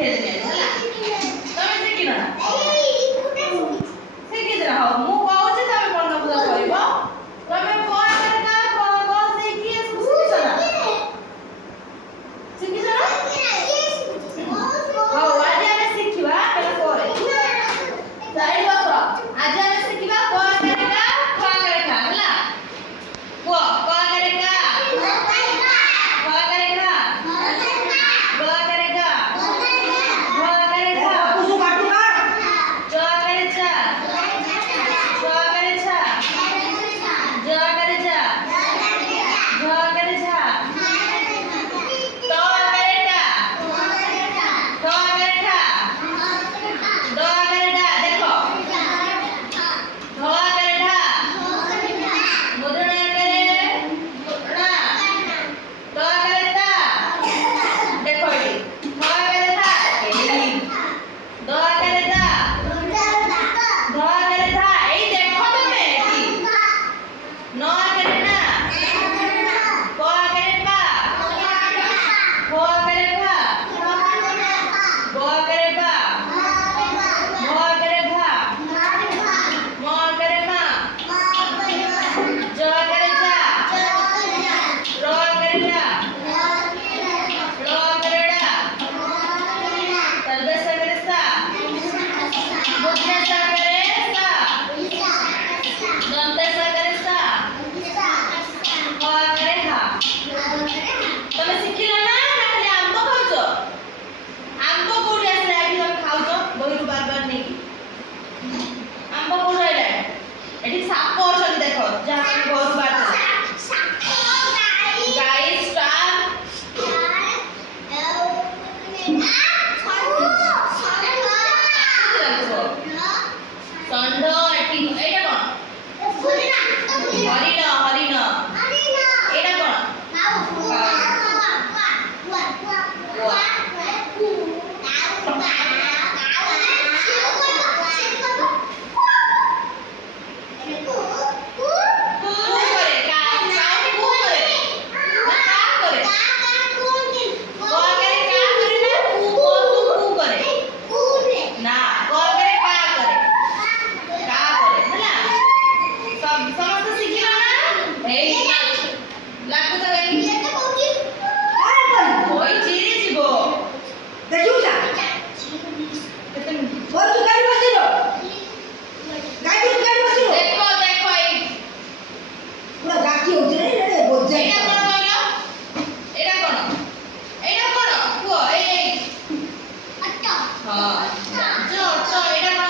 ଶିଖେଇ ଦେବି ହେଲା ତମେ ଶିଖିନ ନା ଶିଖି ଦେନା ହଉ ମୁଁ କହୁଛି ତମେ ମନ ପୁରା କହିବ ତମେ କଣ କରିକା କଣ ଦେଇକି ସବୁ ଶିଖିଛ ନା ଶିଖିଛ ନା ହଉ ଆଜି ଆମେ ଶିଖିବା ହେଲା ପରେ ସାଇଡ ବସ ଆଜି ଆମେ ଶିଖିବା କଣ କରିକା ହେଲା କୁହ କଣ କରିକା एठी साप अछन देखो जहां घर बात गाय स्टार षंढ एठी एटा कोन हरिण हरिण एटा कोन हाँ जो तो एटा